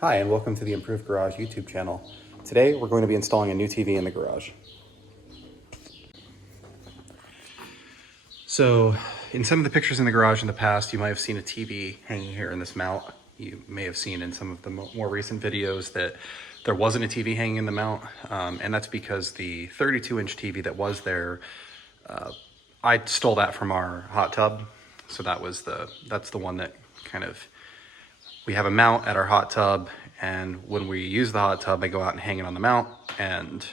Hi, and welcome to the Improved Garage YouTube channel. Today, we're going to be installing a new TV in the garage. So, in some of the pictures in the garage in the past, you might have seen a TV hanging here in this mount. You may have seen in some of the more recent videos that there wasn't a TV hanging in the mount, and that's because the 32-inch TV that was there, I stole that from our hot tub. So that's the one that kind of, we have a mount at our hot tub, and when we use the hot tub, I go out and hang it on the mount and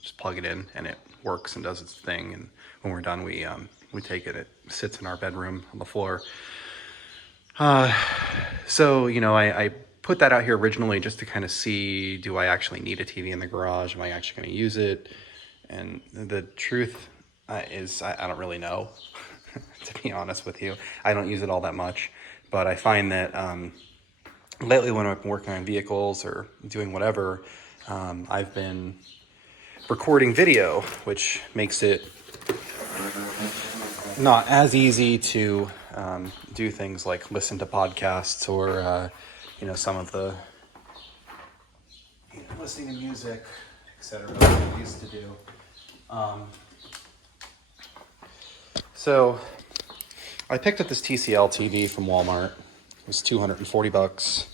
just plug it in, and it works and does its thing. And when we're done, we take it. It sits in our bedroom on the floor. So, you know, I put that out here originally just to kind of see, do I actually need a TV in the garage? Am I actually going to use it? And the truth is I don't really know, to be honest with you. I don't use it all that much, but I find that lately when I've been working on vehicles or doing whatever, I've been recording video, which makes it not as easy to do things like listen to podcasts or, you know, some of the listening to music, etc. that I used to do. So I picked up this TCL TV from Walmart. It was $240,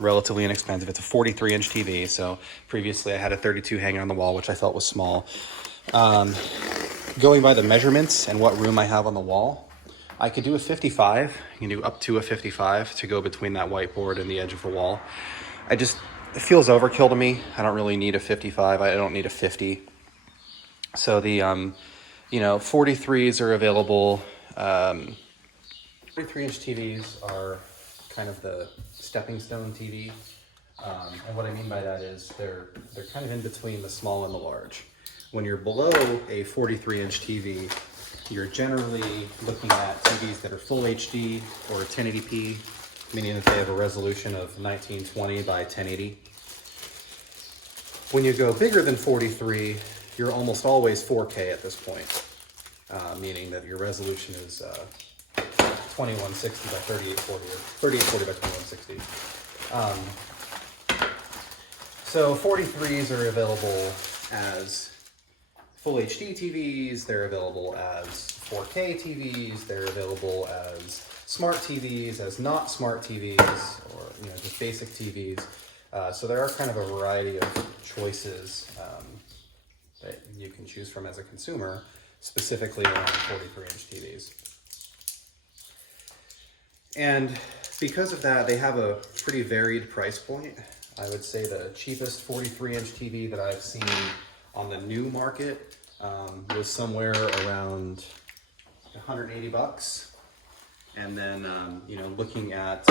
relatively inexpensive. It's a 43-inch TV. So previously I had a 32 hanging on the wall, which I felt was small. Going by the measurements and what room I have on the wall, I could do a 55. You can do up to a 55 to go between that whiteboard and the edge of the wall. It feels overkill to me. I don't really need a 55. I don't need a 50. So the, you know, 43s are available. 43-inch TVs are kind of the stepping stone TV. And what I mean by that is they're kind of in between the small and the large. When you're below a 43-inch TV, you're generally looking at TVs that are full HD or 1080p, meaning that they have a resolution of 1920 by 1080. When you go bigger than 43, you're almost always 4K at this point, meaning that your resolution is 2160 by 3840 or 3840 by 2160. So 43s are available as full HD TVs, they're available as 4K TVs, they're available as smart TVs, as not smart TVs, or, you know, just basic TVs. So there are kind of a variety of choices that you can choose from as a consumer, specifically around 43-inch TVs. And because of that, they have a pretty varied price point. I would say the cheapest 43-inch TV that I've seen on the new market was somewhere around $180. And then, you know, looking at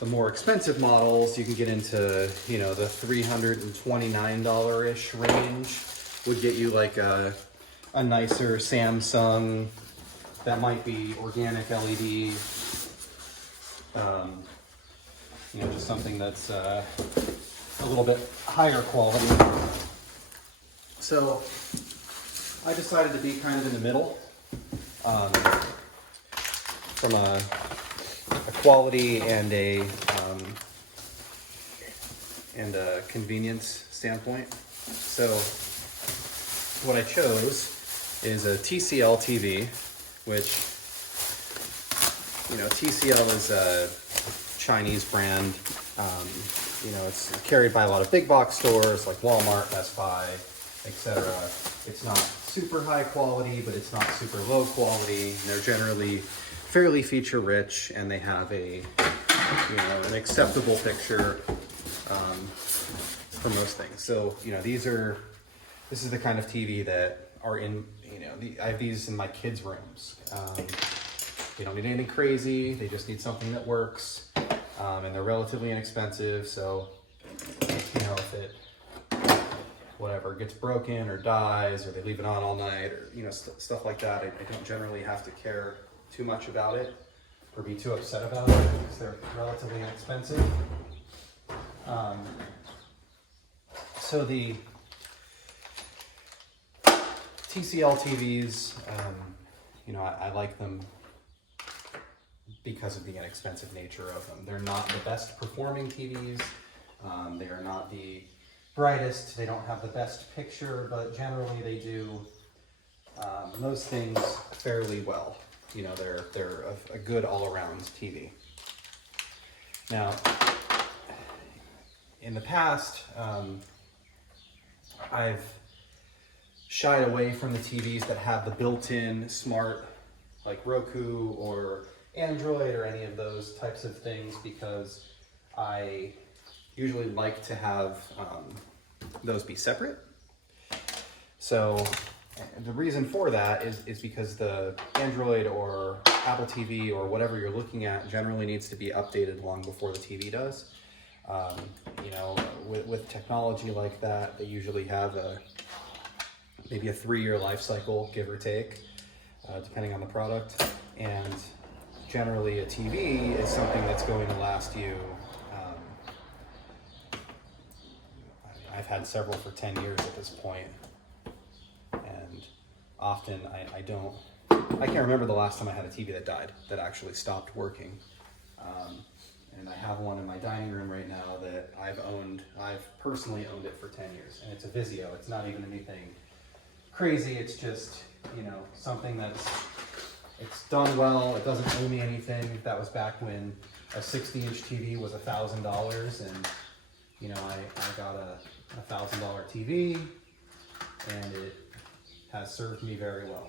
the more expensive models, you can get into, you know, the $329-ish range would get you like a nicer Samsung that might be organic LED, you know, just something that's a little bit higher quality. So I decided to be kind of in the middle from a quality and a convenience standpoint. So what I chose is a TCL TV, which, you know, TCL is a Chinese brand. You know, it's carried by a lot of big box stores like Walmart, Best Buy, etc. It's not super high quality, but it's not super low quality. And they're generally fairly feature rich, and they have a, you know, an acceptable picture for most things. So, you know, this is the kind of TV that are in, you know, I have these in my kids' rooms. They don't need anything crazy. They just need something that works, and they're relatively inexpensive. So, you know, if it, whatever, gets broken or dies, or they leave it on all night, or, you know, stuff like that, I don't generally have to care too much about it or be too upset about it because they're relatively inexpensive. So the TCL TVs, you know, I like them because of the inexpensive nature of them. They're not the best performing TVs. They are not the brightest. They don't have the best picture, but generally they do most things fairly well. You know, they're a good all-around TV. Now, in the past, I've shied away from the TVs that have the built-in smart, like Roku or Android or any of those types of things, because I usually like to have those be separate. So the reason for that is because the Android or Apple TV or whatever you're looking at generally needs to be updated long before the TV does. You know, with technology like that, they usually have maybe a 3-year life cycle, give or take, depending on the product. And generally a TV is something that's going to last you, I've had several for 10 years at this point. And often I can't remember the last time I had a TV that died, that actually stopped working. And I have one in my dining room right now that I've personally owned it for 10 years. And it's a Vizio. It's not even anything crazy. It's just, you know, something it's done well. It doesn't owe me anything. That was back when a 60-inch TV was $1,000, and you know, I got a $1,000 TV, and it has served me very well.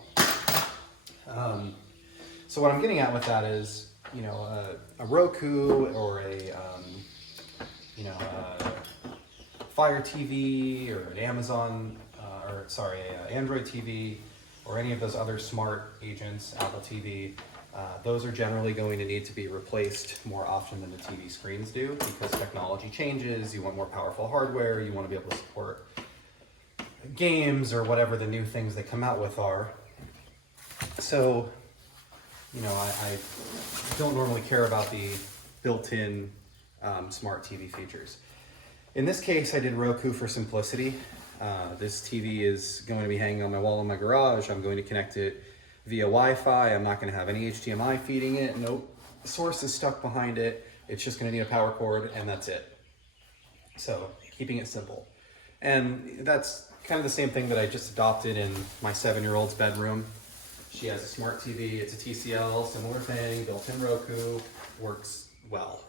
So what I'm getting at with that is, you know, a Roku or a Fire TV or an Amazon, Android TV, or any of those other smart agents, Apple TV, those are generally going to need to be replaced more often than the TV screens do, because technology changes. You want more powerful hardware. You want to be able to support games or whatever the new things they come out with are. So, you know, I don't normally care about the built-in smart TV features. In this case, I did Roku for simplicity. This TV is going to be hanging on my wall in my garage. I'm going to connect it via Wi-Fi. I'm not going to have any HDMI feeding it. Nope. The source is stuck behind it. It's just going to need a power cord, and that's it. So, keeping it simple. And that's kind of the same thing that I just adopted in my 7-year-old's bedroom. She has a smart TV. It's a TCL, similar thing, built-in Roku, works well.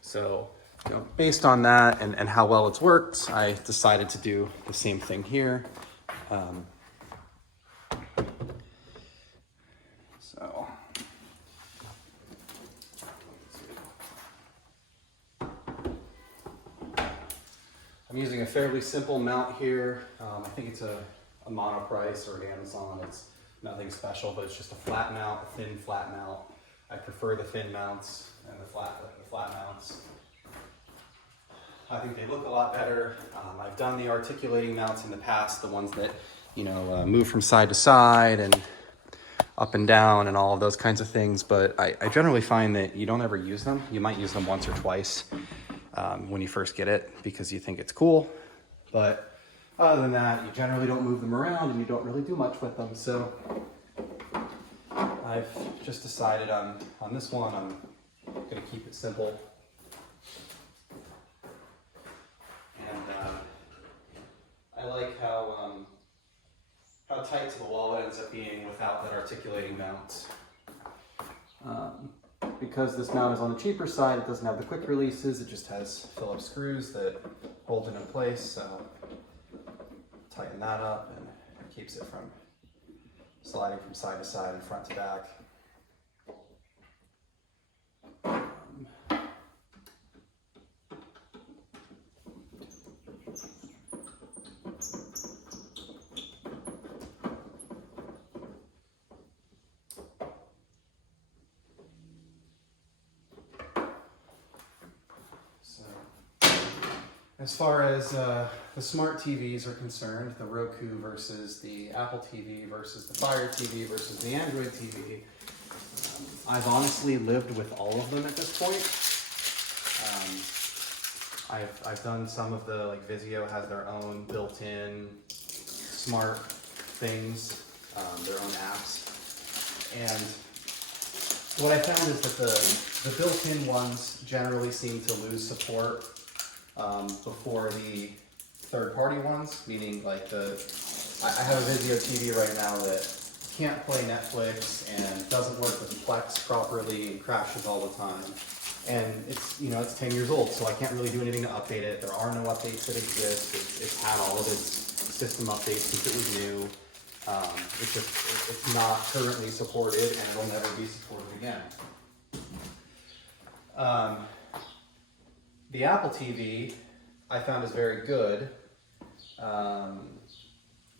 So, you know, based on that and how well it's worked, I decided to do the same thing here. I'm using a fairly simple mount here. I think it's a Monoprice or an Amazon. It's nothing special, but it's just a flat mount, a thin flat mount. I prefer the thin mounts and the flat mounts. I think they look a lot better. I've done the articulating mounts in the past, the ones that, you know, move from side to side and up and down and all of those kinds of things, but I generally find that you don't ever use them. You might use them once or twice when you first get it because you think it's cool, but other than that, you generally don't move them around and you don't really do much with them. So I've just decided on this one, I'm gonna keep it simple. And I like how tight to the wall it ends up being without that articulating mount. Because this mount is on the cheaper side, it doesn't have the quick releases, it just has Phillips screws that hold it in place, so tighten that up and it keeps it from sliding from side to side and front to back. As far as the smart TVs are concerned, the Roku versus the Apple TV versus the Fire TV versus the Android TV, I've honestly lived with all of them at this point. I've done some of the, like Vizio has their own built-in smart things, their own apps. And what I found is that the built-in ones generally seem to lose support before the third-party ones, meaning like I have a Vizio TV right now that can't play Netflix and doesn't work with Plex properly and crashes all the time. And it's, it's 10 years old, so I can't really do anything to update it. There are no updates that exist. It's had all of its system updates since it was new. It's not currently supported, and it'll never be supported again. The Apple TV I found is very good,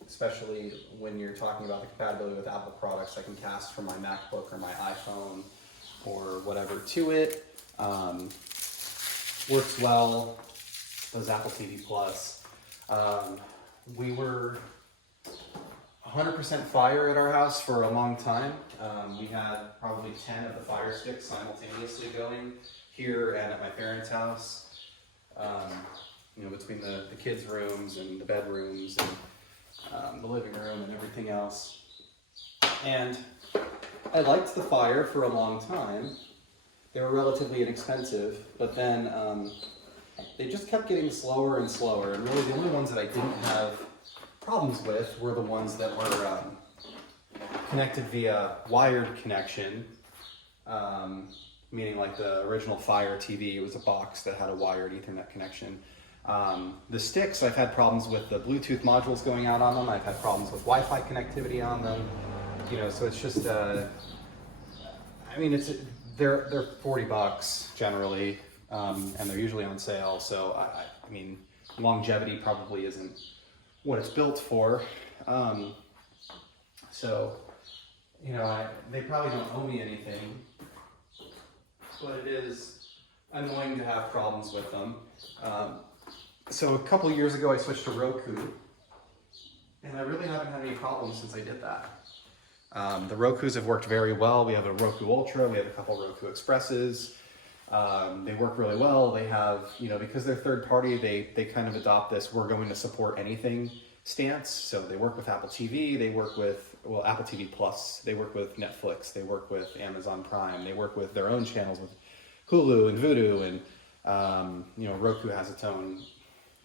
especially when you're talking about the compatibility with Apple products. I can cast from my MacBook or my iPhone or whatever to it. Works well, does Apple TV Plus. We were 100% Fire at our house for a long time. We had probably 10 of the Fire sticks simultaneously going here and at my parents' house. Between the kids' rooms and the bedrooms and the living room and everything else. And I liked the Fire for a long time. They were relatively inexpensive, but then they just kept getting slower and slower. And really the only ones that I didn't have problems with were the ones that were connected via wired connection, meaning like the original Fire TV. It was a box that had a wired Ethernet connection. The sticks, I've had problems with the Bluetooth modules going out on them. I've had problems with Wi-Fi connectivity on them. So it's just, they're $40 generally, and they're usually on sale. So longevity probably isn't what it's built for. They probably don't owe me anything, but it is annoying to have problems with them. So a couple of years ago I switched to Roku, and I really haven't had any problems since I did that. The Rokus have worked very well. We have a Roku Ultra, we have a couple Roku Expresses. They work really well. They have, because they're third party, they kind of adopt this, we're going to support anything stance. So they work with Apple TV, they work with, Apple TV Plus, they work with Netflix, they work with Amazon Prime, they work with their own channels with Hulu and Vudu, and Roku has its own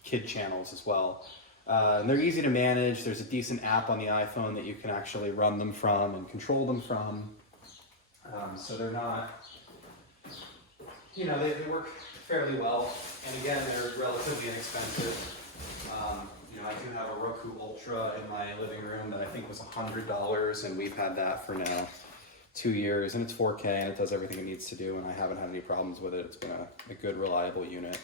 kid channels as well. And they're easy to manage. There's a decent app on the iPhone that you can actually run them from and control them from. So they're not, they work fairly well. And again, they're relatively inexpensive. I do have a Roku Ultra in my living room that I think was $100, and we've had that for now 2 years, and it's 4K and it does everything it needs to do, and I haven't had any problems with it. It's been a good, reliable unit.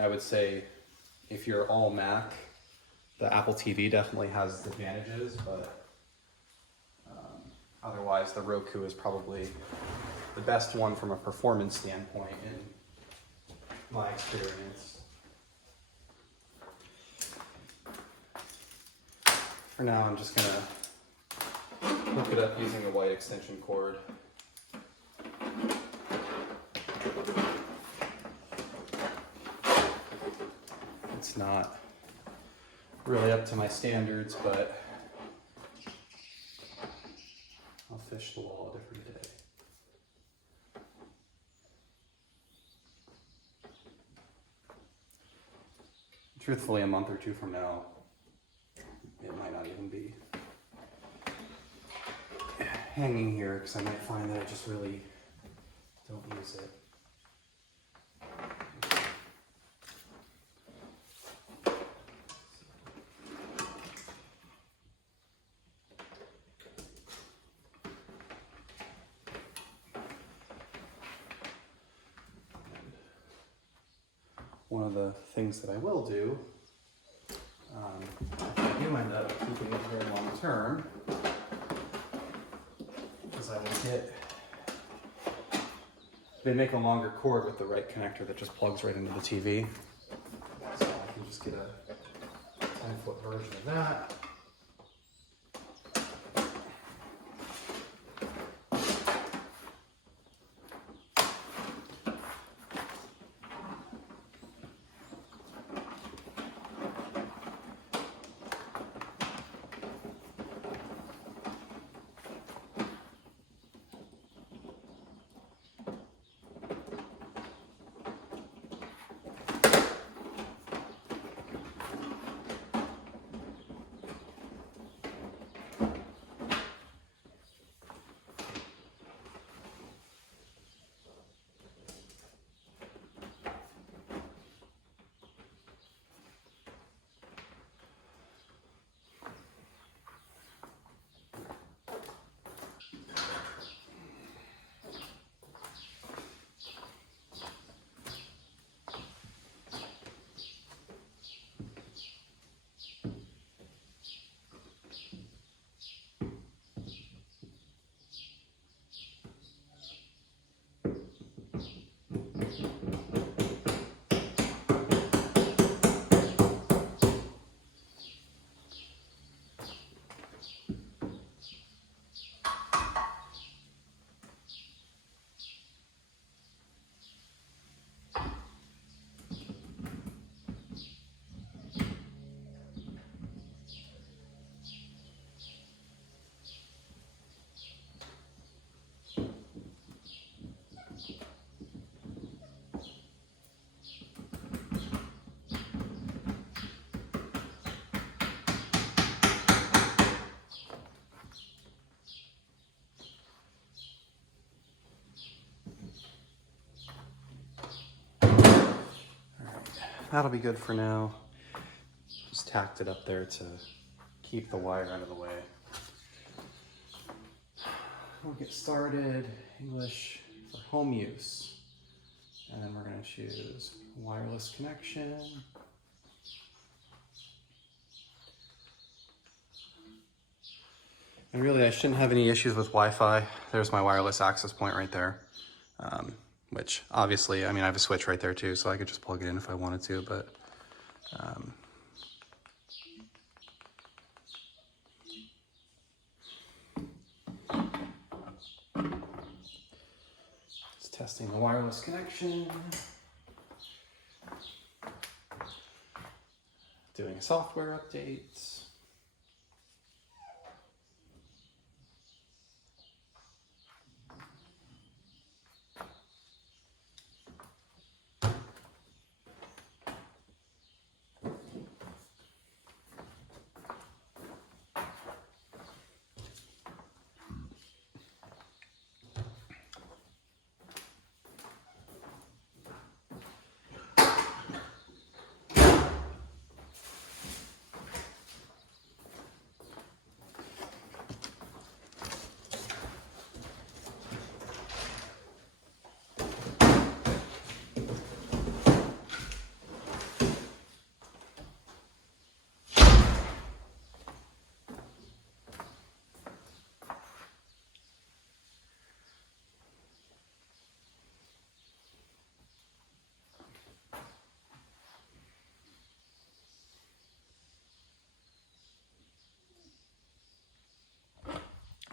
I would say if you're all Mac, the Apple TV definitely has its advantages, but otherwise the Roku is probably the best one from a performance standpoint in my experience. For now, I'm just gonna hook it up using a white extension cord. It's not really up to my standards, but I'll fish the wall a different day. Truthfully, a month or two from now, it might not even be hanging here, because I might find that I just really don't use it. One of the things that I will do, if I do end up keeping it very long term, is I will make a longer cord with the right connector that just plugs right into the TV. So I can just get a 10-foot version of that. that'll be good for now. Just tacked it up there to keep the wire out of the way. We'll get started. English for home use. And then we're going to choose wireless connection. And really, I shouldn't have any issues with Wi-Fi. There's my wireless access point right there. Which obviously, I mean, I have a switch right there too, so I could just plug it in if I wanted to, but it's testing the wireless connection. Doing a software update.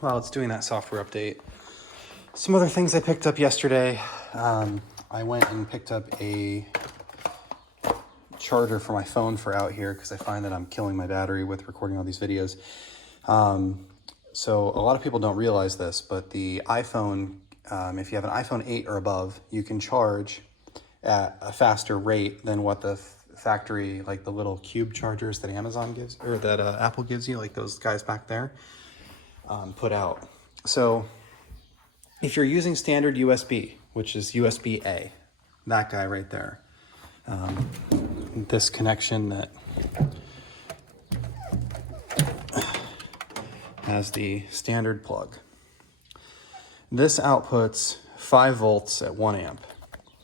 While it's doing that software update, some other things I picked up yesterday. I went and picked up a charger for my phone for out here because I find that I'm killing my battery with recording all these videos. So a lot of people don't realize this, but the iPhone, if you have an iPhone 8 or above, you can charge at a faster rate than what the factory, like the little cube chargers that Amazon gives, or that Apple gives you, like those guys back there. Put out. So if you're using standard USB, which is USB-A, that guy right there, this connection that has the standard plug. This outputs 5 volts at 1 amp.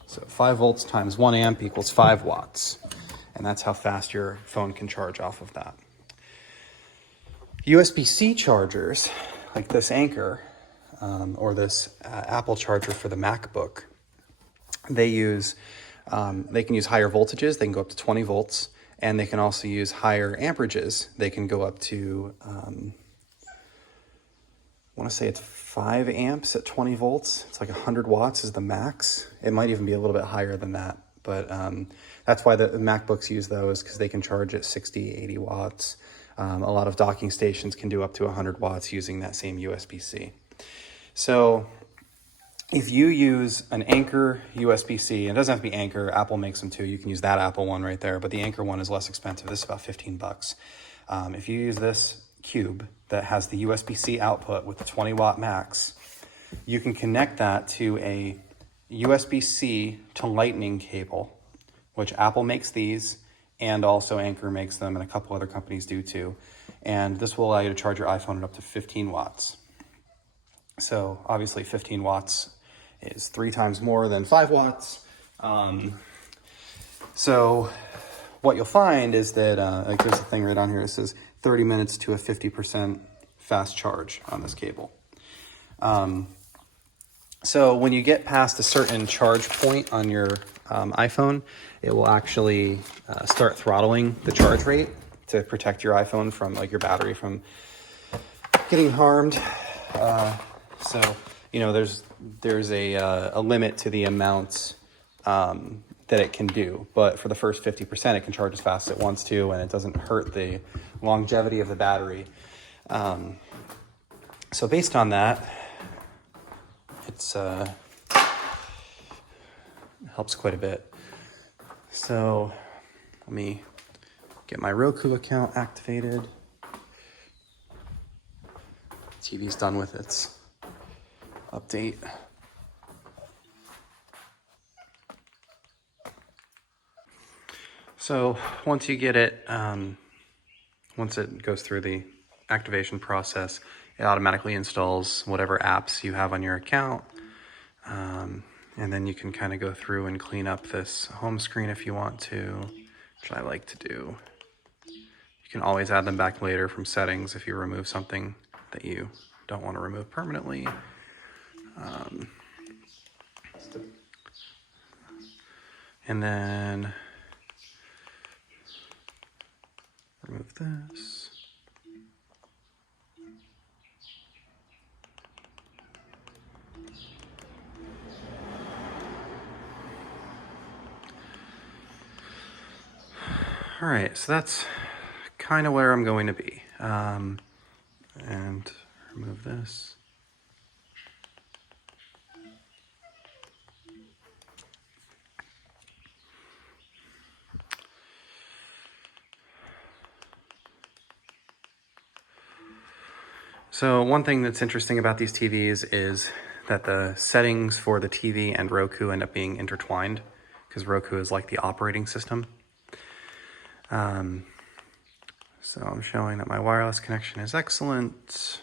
So 5 volts times 1 amp equals 5 watts. And that's how fast your phone can charge off of that. USB-C chargers, like this Anchor, or this Apple charger for the MacBook, they can use higher voltages. They can go up to 20 volts, and they can also use higher amperages. They can go up to, I want to say it's 5 amps at 20 volts. It's like 100 watts is the max. It might even be a little bit higher than that, but that's why the MacBooks use those, because they can charge at 60, 80 watts. A lot of docking stations can do up to 100 watts using that same USB-C. So if you use an Anchor USB-C, and it doesn't have to be Anchor, Apple makes them too. You can use that Apple one right there, but the Anchor one is less expensive. This is about 15 bucks. If you use this cube that has the USB-C output with the 20 watt max, you can connect that to a USB-C to Lightning cable, which Apple makes these, and also Anchor makes them, and a couple other companies do too. And this will allow you to charge your iPhone at up to 15 watts. So obviously 15 watts is 3 times more than 5 watts. So what you'll find is that, like there's a thing right on here that says 30 minutes to a 50% fast charge on this cable. So when you get past a certain charge point on your iPhone, it will actually start throttling the charge rate to protect your iPhone from, like, your battery from getting harmed. So, you know, there's a limit to the amount that it can do, but for the first 50%, it can charge as fast as it wants to, and it doesn't hurt the longevity of the battery. So based on that, it's helps quite a bit. So let me get my Roku account activated. TV's done with its update. So once you get it, once it goes through the activation process, it automatically installs whatever apps you have on your account. And then you can kind of go through and clean up this home screen if you want to, which I like to do. You can always add them back later from settings if you remove something that you don't want to remove permanently. And then remove this. All right, so that's kind of where I'm going to be. And remove this. So one thing that's interesting about these TVs is that the settings for the TV and Roku end up being intertwined because Roku is like the operating system. So I'm showing that my wireless connection is excellent.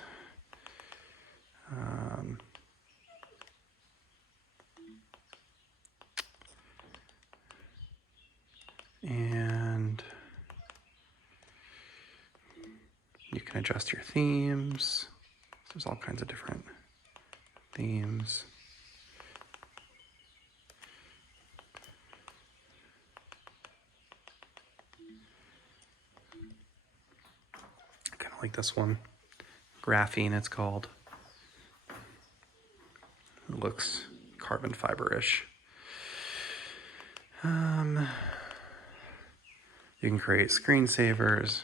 And you can adjust your themes. There's all kinds of different themes. I kind of like this one. Graphene, it's called. It looks carbon fiber-ish. You can create screensavers.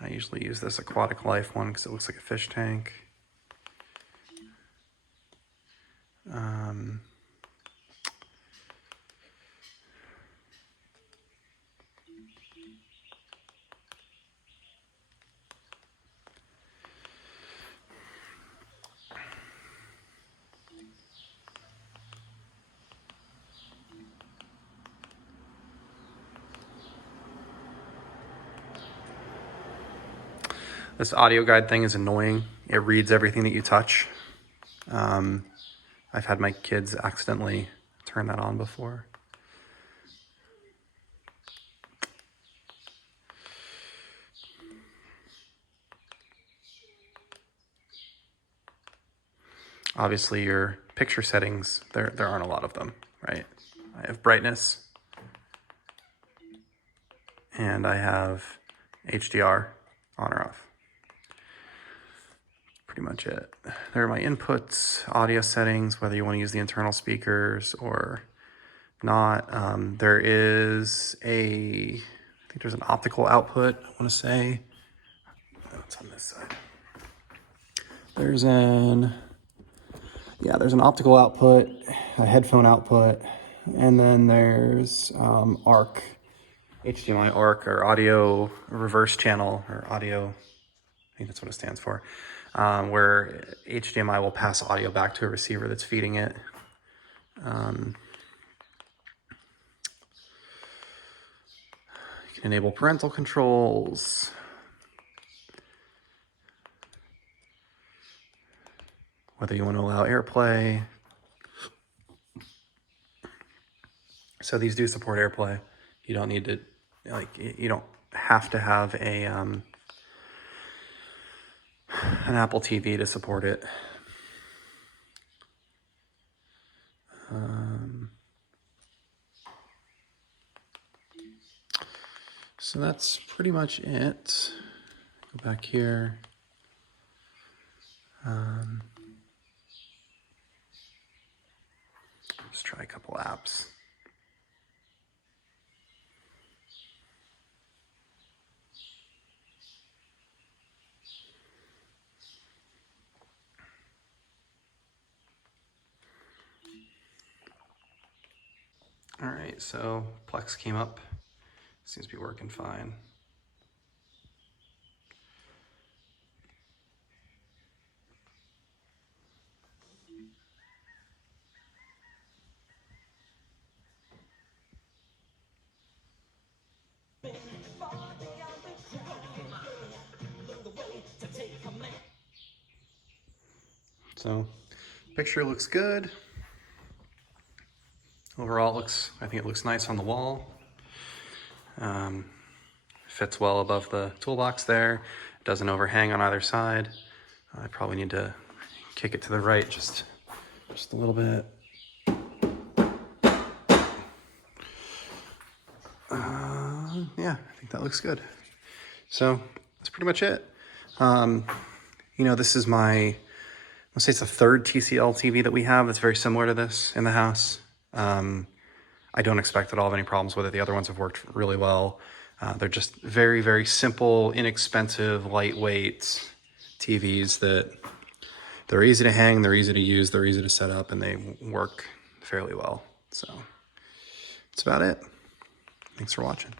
I usually use this aquatic life one because it looks like a fish tank. This audio guide thing is annoying. It reads everything that you touch. I've had my kids accidentally turn that on before. Obviously your picture settings, there aren't a lot of them, right? I have brightness and I have HDR on or off. Pretty much it. There are my inputs, audio settings, whether you want to use the internal speakers or not. There is I think there's an optical output, I want to say. Oh, it's on this side. There's an optical output, a headphone output, and then there's ARC, HDMI ARC, or audio reverse channel, or audio, I think that's what it stands for, where HDMI will pass audio back to a receiver that's feeding it. You can enable parental controls. Whether you want to allow AirPlay. So these do support AirPlay. You don't need to, you don't have to have an Apple TV to support it. So that's pretty much it. Go back here. Let's try a couple apps. All right, so Plex came up. Seems to be working fine. So picture looks good. Overall, I think it looks nice on the wall. Fits well above the toolbox there. Doesn't overhang on either side. I probably need to kick it to the right just a little bit. Yeah, I think that looks good. So that's pretty much it. You know, this is let's say it's the third TCL TV that we have that's very similar to this in the house. I don't expect that I'll have any problems with it. The other ones have worked really well. They're just very, very simple, inexpensive, lightweight TVs that they're easy to hang, they're easy to use, they're easy to set up, and they work fairly well. So that's about it. Thanks for watching.